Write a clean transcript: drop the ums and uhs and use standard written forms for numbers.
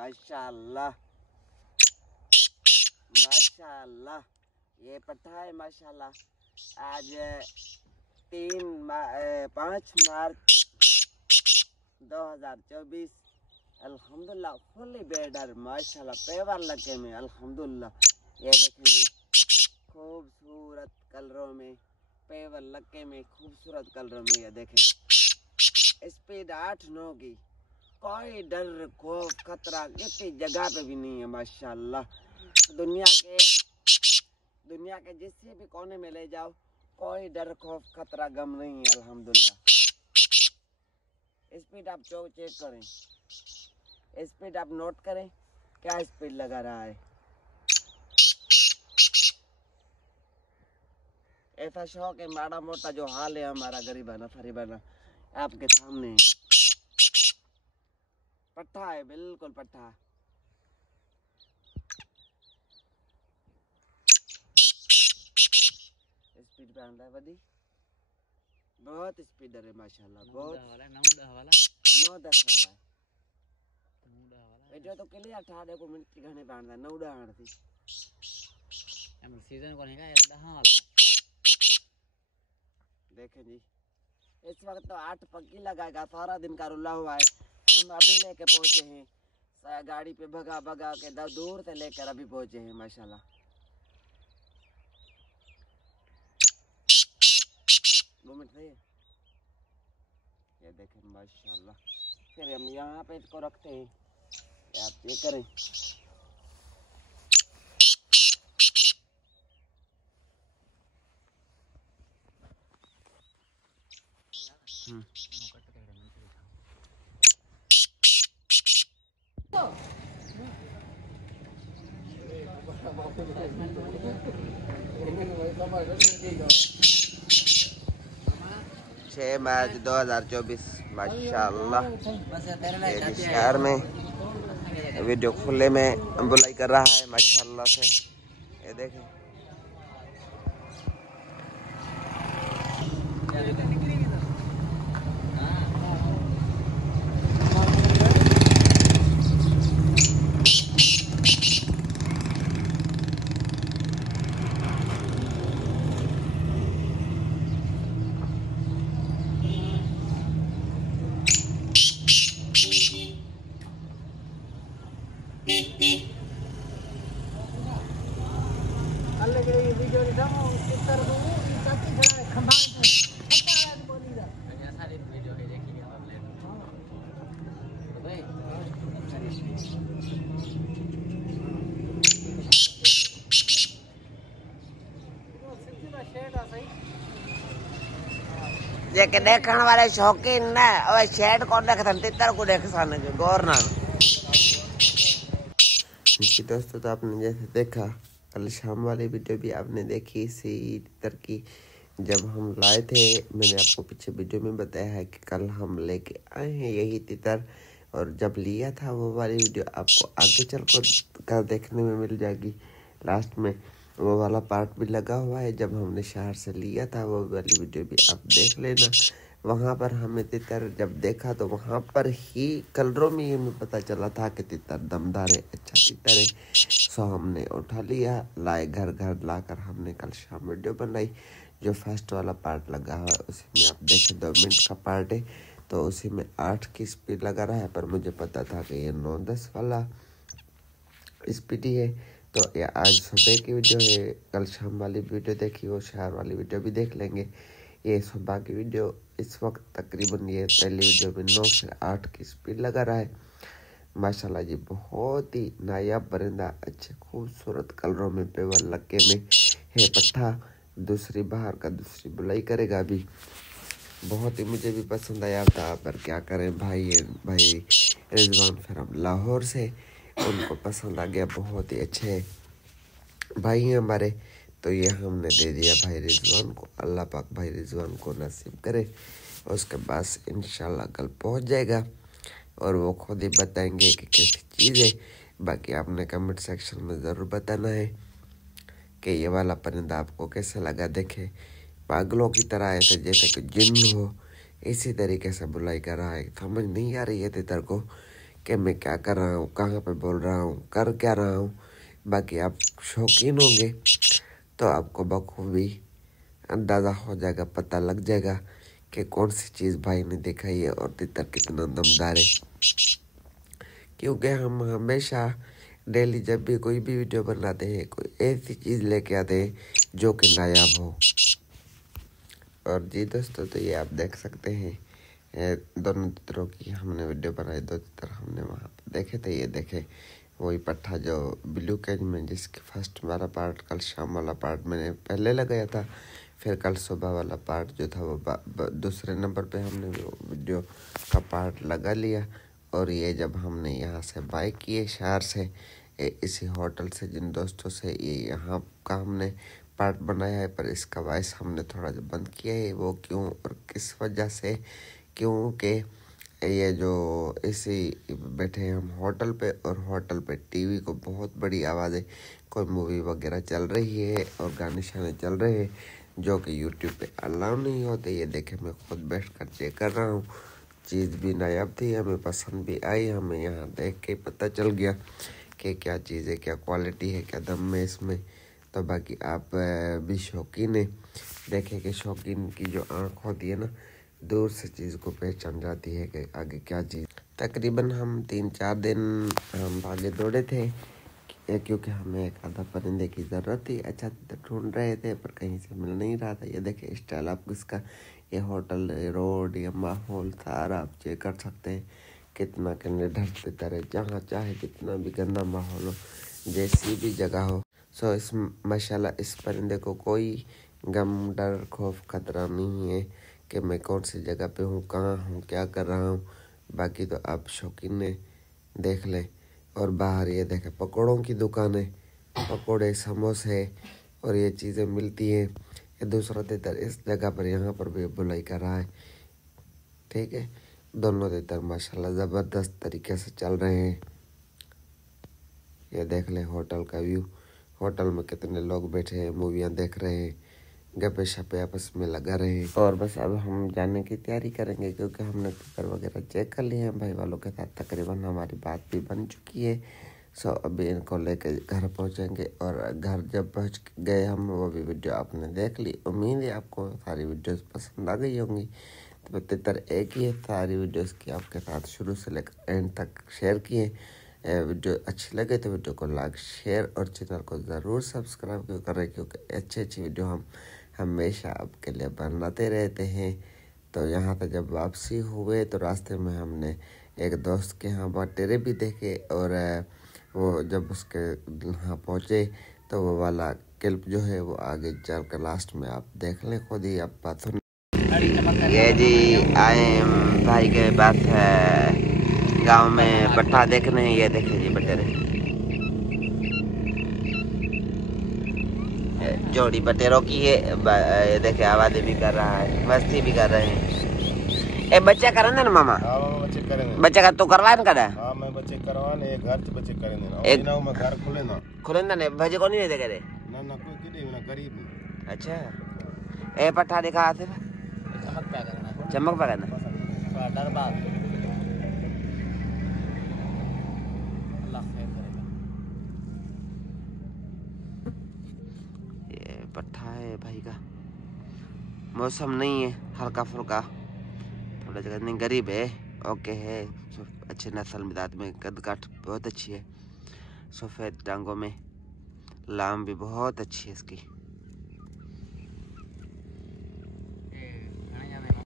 माशाल्लाह माशाल्लाह। ये पट्टा है माशाल्लाह। आज 5 मार्च 2024 अल्हम्दुलिल्लाह फुली बेडर माशाल्लाह पेवर लगे में अल्हम्दुलिल्लाह। ये देखेंगे खूबसूरत कलरों में पेवर लगे में खूबसूरत कलरों में। ये देखें स्पीड 8-9 की, कोई डर खौफ खतरा किसी जगह पे भी नहीं है माशाल्लाह। दुनिया के जिस भी कोने में ले जाओ कोई डर खौफ खतरा गम नहीं है अल्हम्दुलिल्लाह। स्पीड आप जो चेक करें, स्पीड आप नोट करें क्या स्पीड लगा रहा है। ऐसा शौक है माड़ा मोटा जो हाल है हमारा गरीबाना फरीबाना आपके सामने है। पट्टा है बिल्कुल पट्टा। स्पीड पे आंदा है बदी बहुत स्पीडर है माशाल्लाह। बहुत 9-10 वाला वीडियो तो क्लियर था। देखो मिनट घने पे आंदा 9-10 थी हम सीजन को नहीं का 10 वाला। देखें जी इस वक्त तो 8 पक्की लगाएगा। सारा दिन का रुला हुआ है। हम अभी लेके पहुंचे हैं गाड़ी पे भगा भगा के दूर से लेकर अभी पहुंचे हैं माशाल्लाह। 2 मिनट से ये देखें माशाल्लाह। फिर हम यहाँ पे इसको रखते हैं, आप ये करें। छः मार्च 2024 माशाल्लाह। ये शहर में वीडियो खुले में बुलाई कर रहा है माशाल्लाह से। ये देखें जेके देखने वाले शौकीन न अब शेड को देखते तितर को देख सन गौर ना। जी दोस्तों तो आपने जैसे देखा कल शाम वाली वीडियो भी आपने देखी इसी तितर की जब हम लाए थे। मैंने आपको पीछे वीडियो में बताया है कि कल हम लेके आए हैं यही तितर, और जब लिया था वो वाली वीडियो आपको आगे चल कर देखने में मिल जाएगी। लास्ट में वो वाला पार्ट भी लगा हुआ है जब हमने शहर से लिया था, वो वाली वीडियो भी आप देख लेना। वहाँ पर हमें तितर जब देखा तो वहाँ पर ही कलरों में हमें पता चला था कि तितर दमदार है, अच्छा तितर है। सो हमने उठा लिया, लाए घर लाकर हमने कल शाम वीडियो बनाई। जो फर्स्ट वाला पार्ट लगा हुआ है उसी में आप देखें 2 मिनट का पार्ट है, तो उसी में 8 की स्पीड लगा रहा है, पर मुझे पता था कि ये 9-10 वाला स्पीड ही है। तो ये आज सुबह की वीडियो है, कल शाम वाली वीडियो देखी वो शहर वाली वीडियो भी देख लेंगे। ये सुबह की वीडियो इस वक्त तकरीबन ये पहली वीडियो में 9 से 8 की स्पीड लगा रहा है माशाल्लाह जी। बहुत ही नायाब परिंदा, अच्छे खूबसूरत कलरों में पेवर लगे में है पट्टा। दूसरी बाहर का दूसरी बुलाई करेगा अभी। बहुत ही मुझे भी पसंद आया था, पर क्या करें भाई रिजवान फिर हम लाहौर से, उनको पसंद आ गया। बहुत ही अच्छे भाई हैं हमारे, तो ये हमने दे दिया भाई रिजवान को। अल्लाह पाक भाई रिजवान को नसीब करे, और उसके बाद इंशाल्लाह कल पहुंच जाएगा और वो खुद ही बताएंगे कि कैसी चीज़ है। बाकी आपने कमेंट सेक्शन में ज़रूर बताना है कि ये वाला परिंदा आपको कैसा लगा। देखे पागलों की तरह आए थे जैसे कि जिन्न हो, इसी तरीके से बुलाई कर रहा है। समझ नहीं आ रही है तितर को कि मैं क्या कर रहा हूँ, कहाँ पे बोल रहा हूँ, कर क्या रहा हूँ। बाकी आप शौकीन होंगे तो आपको बखूबी अंदाज़ा हो जाएगा, पता लग जाएगा कि कौन सी चीज़ भाई ने दिखाई है और तितर कितना दमदार है। क्योंकि हम हमेशा डेली जब भी कोई भी वीडियो बनाते हैं कोई ऐसी चीज़ लेके आते हैं जो कि नायाब हो। और जी दोस्तों, तो ये आप देख सकते हैं दोनों तितरों की हमने वीडियो बनाई। 2 तितर हमने वहाँ पे देखे थे। ये देखे वही पट्ठा जो ब्लू केज में, जिसके फर्स्ट वाला पार्ट कल शाम वाला पार्ट मैंने पहले लगाया था, फिर कल सुबह वाला पार्ट जो था वो दूसरे नंबर पे हमने वो वीडियो का पार्ट लगा लिया। और ये जब हमने यहाँ से बाय किए शहर से, इसी होटल से, जिन दोस्तों से ये यहाँ का हमने पार्ट बनाया है, पर इसका वॉइस हमने थोड़ा बंद किया है। वो क्यों और किस वजह से, क्योंकि ये जो ऐसे बैठे हैं हम होटल पे, और होटल पे टीवी को बहुत बड़ी आवाज़ है, कोई मूवी वगैरह चल रही है और गाने शाने चल रहे हैं जो कि यूट्यूब पे अलाउ नहीं होते। ये देखे मैं खुद बैठ कर चेक कर रहा हूँ। चीज़ भी नायाब थी, हमें पसंद भी आई। हमें यहाँ देख के पता चल गया कि क्या चीज़ है, क्या क्वालिटी है, क्या दम है इसमें। तो बाकी आप भी शौकीन है, देखें कि शौकीन की जो आँख होती है ना, दूर से चीज़ को पहचान जाती है कि आगे क्या चीज़। तकरीबन हम 3-4 दिन हम भागे दौड़े थे क्योंकि हमें एक आधा परिंदे की ज़रूरत थी। अच्छा ढूंढ रहे थे पर कहीं से मिल नहीं रहा था। ये देखिए स्टाइल आप इसका, ये होटल, रोड, ये माहौल सारा आप चेक कर सकते हैं। कितना कहने ढलते तरह, जहाँ चाहे जितना भी गंदा माहौल हो, जैसी भी जगह हो, सो इस माशाल्लाह इस परिंदे को कोई गम, डर, खौफ, खतरा नहीं है कि मैं कौन सी जगह पे हूँ, कहाँ हूँ, क्या कर रहा हूँ। बाकी तो आप शौकीन ने देख ले। और बाहर ये देखे पकौड़ों की दुकान है, पकौड़े, समोसे और ये चीज़ें मिलती हैं। ये दूसरा तितर इस जगह पर, यहाँ पर भी बुलाई कर रहा है। ठीक है, दोनों तितर माशाल्लाह ज़बरदस्त तरीके से चल रहे हैं। ये देख ले होटल का व्यू, होटल में कितने लोग बैठे हैं, मूवियाँ देख रहे हैं, गप्पे शप्पे आपस में लगा रहे हैं। और बस अब हम जाने की तैयारी करेंगे क्योंकि हमने कुकर वगैरह चेक कर लिए हैं भाई वालों के साथ। तकरीबन हमारी बात भी बन चुकी है। सो अभी इनको लेकर घर पहुंचेंगे और घर जब पहुंच गए हम, वो भी वीडियो आपने देख ली। उम्मीद है आपको सारी वीडियोस पसंद आ गई होंगी। तो तितर एक ही है, सारी वीडियोस की आपके साथ शुरू से लेकर एंड तक शेयर किए। वीडियो अच्छी लगे तो वीडियो को लाइक, शेयर और चैनल को ज़रूर सब्सक्राइब क्यों करें, क्योंकि अच्छी वीडियो हम हमेशा आपके लिए बनाते रहते हैं। तो यहाँ तक जब वापसी हुए तो रास्ते में हमने एक दोस्त के यहाँ बटेरे भी देखे, और वो जब उसके यहाँ पहुँचे तो वो वाला क्लिप जो है वो आगे चल कर लास्ट में आप देख लें खुद ही, आप बात सुन। ये जी आए भाई के पास गांव में पट्ठा देखने। ये देखे जी बटेरे, जोड़ी बटेरों की है। ये देखे आवाज़ें भी कर रहा है, मस्ती भी कर रहे हैं। ए बच्चे करेंगे ना मामा? हाँ मामा बच्चे करेंगे। बच्चे का तू करवान कर? हाँ मैं बच्चे करवाने, एक घर से बच्चे करेंगे ना। एक ना मैं घर खुले ना ने भजे को नहीं देखे रे ना कोई किसी ना गरीब नहीं। अच्छा ए पट्ठा दिखा आते चमक पा करना ये पट्ठा है भाई का। मौसम नहीं है, हल्का फुल्का थोड़ा जगह नहीं, गरीब है, ओके है, अच्छे नस्ल मिजाज में, कद काठ बहुत अच्छी है, सफ़ेद टांगों में, लाम भी बहुत अच्छी है इसकी।